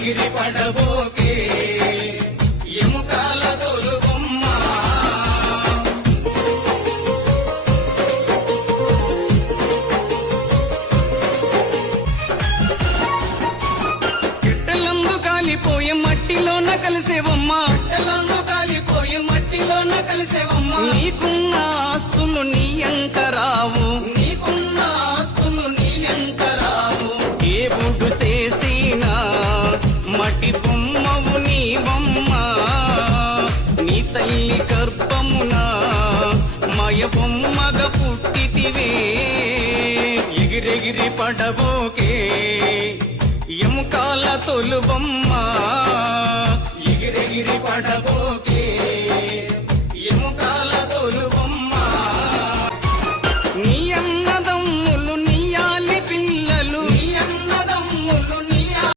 ఎగిరెగిరి పడబోకే ఎముకాల తొలుబొమ్మ గిట్టలందు కాలిపోయే మట్టిలోన కలిసేవమ్మ గిట్టలందు కాలిపోయే మట్టిలోన కలిసేవమ్మ నీకున్న ఆస్తులు నీ అంకరావు నీకున్న ఆస్తులు నీ అంకరావు ఏ బుడ్డు చేసినా మట్టి బొమ్మవు నీ బొమ్మ నీ తల్లి గర్భమున మయ బొమ్మగ పుట్టితివే ఎగిరెగిరి పడబోకే ఎముకాల తొలుబొమ్మ ఎగిరెగిరి పడబోకే ఎముకాల తొలుబొమ్మ